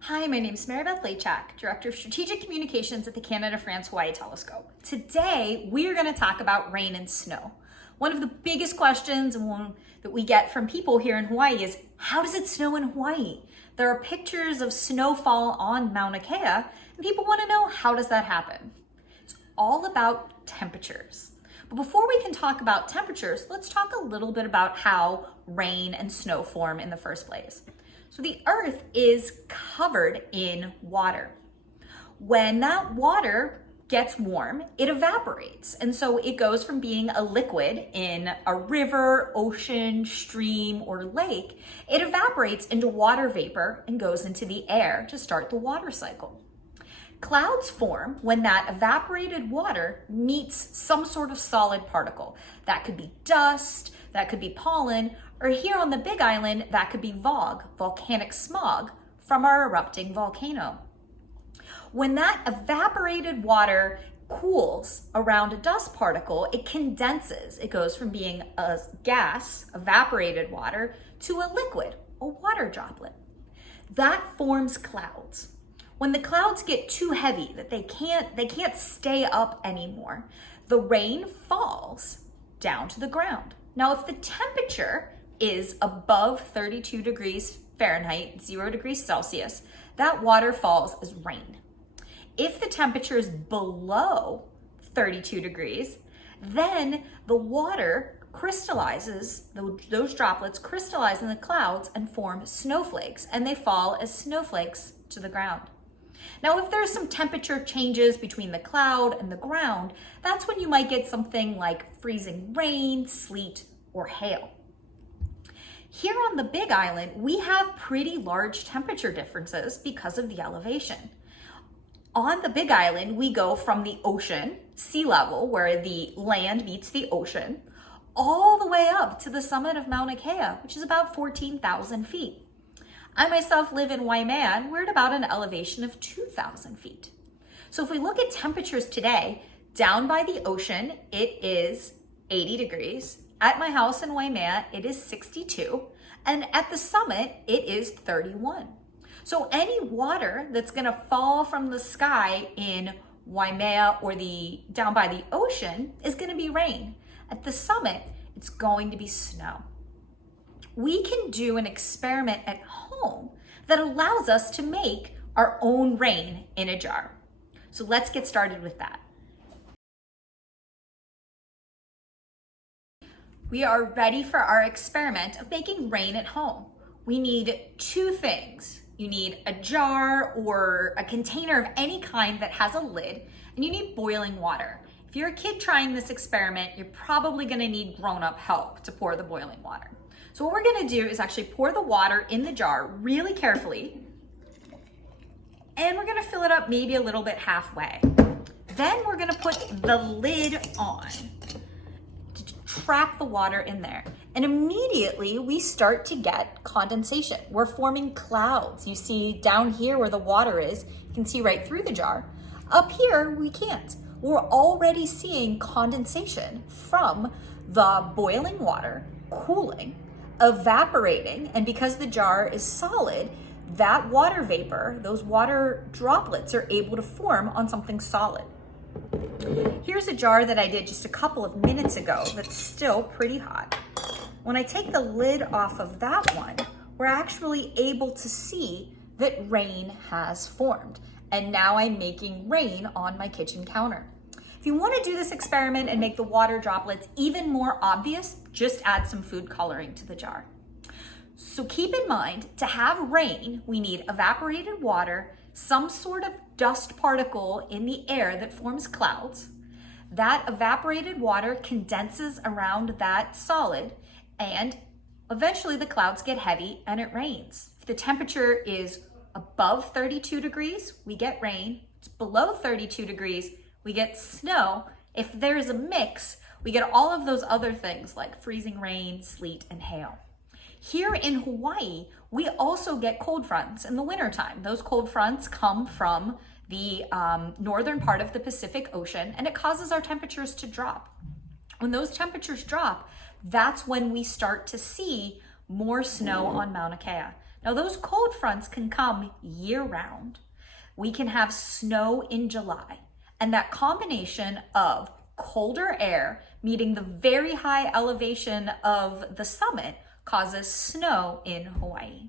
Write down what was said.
Hi, my name is Beth Laychak, Director of Strategic Communications at the Canada-France-Hawaii Telescope. Today, we are going to talk about rain and snow. One of the biggest questions and one that we get from people here in Hawaii is, how does it snow in Hawaii? There are pictures of snowfall on Mauna Kea, and people want to know, how does that happen? It's all about temperatures. But before we can talk about temperatures, let's talk a little bit about how rain and snow form in the first place. So the earth is covered in water. When that water gets warm, it evaporates. And so it goes from being a liquid in a river, ocean, stream, or lake. It evaporates into water vapor and goes into the air to start the water cycle. Clouds form when that evaporated water meets some sort of solid particle. That could be dust, that could be pollen, or here on the Big Island, that could be VOG, volcanic smog, from our erupting volcano. When that evaporated water cools around a dust particle, it condenses. It goes from being a gas, evaporated water, to a liquid, a water droplet. That forms clouds. When the clouds get too heavy that they can't stay up anymore, the rain falls down to the ground. Now, if the temperature is above 32 degrees Fahrenheit, 0 degrees Celsius, that water falls as rain. If the temperature is below 32 degrees, then the water crystallizes, those droplets crystallize in the clouds and form snowflakes, and they fall as snowflakes to the ground. Now, if there's some temperature changes between the cloud and the ground, that's when you might get something like freezing rain, sleet, or hail. Here on the Big Island, we have pretty large temperature differences because of the elevation. On the Big Island, we go from the ocean, sea level, where the land meets the ocean, all the way up to the summit of Mauna Kea, which is about 14,000 feet. I myself live in Waimea. We're at about an elevation of 2,000 feet. So if we look at temperatures today, down by the ocean, it is 80 degrees. At my house in Waimea, it is 62. And at the summit, it is 31. So any water that's gonna fall from the sky in Waimea or down by the ocean is gonna be rain. At the summit, it's going to be snow. We can do an experiment at home that allows us to make our own rain in a jar. So let's get started with that. We are ready for our experiment of making rain at home. We need two things. You need a jar or a container of any kind that has a lid, and you need boiling water. If you're a kid trying this experiment, you're probably gonna need grown-up help to pour the boiling water. So what we're gonna do is actually pour the water in the jar really carefully, and we're gonna fill it up maybe a little bit halfway. Then we're gonna put the lid on to trap the water in there. And immediately we start to get condensation. We're forming clouds. You see down here where the water is, you can see right through the jar. Up here, we can't. We're already seeing condensation from the boiling water cooling, evaporating, and because the jar is solid, that water vapor, those water droplets are able to form on something solid. Here's a jar that I did just a couple of minutes ago that's still pretty hot. When I take the lid off of that one, we're actually able to see that rain has formed. And now I'm making rain on my kitchen counter. If you want to do this experiment and make the water droplets even more obvious, just add some food coloring to the jar. So keep in mind, to have rain, we need evaporated water, some sort of dust particle in the air that forms clouds. That evaporated water condenses around that solid, and eventually the clouds get heavy and it rains. If the temperature is above 32 degrees, we get rain. If it's below 32 degrees, we get snow. If there's a mix, we get all of those other things like freezing rain, sleet, and hail. Here in Hawaii, we also get cold fronts in the wintertime. Those cold fronts come from the northern part of the Pacific Ocean, and it causes our temperatures to drop. When those temperatures drop, that's when we start to see more snow on Mauna Kea. Now, those cold fronts can come year round. We can have snow in July, and that combination of colder air meeting the very high elevation of the summit causes snow in Hawaii.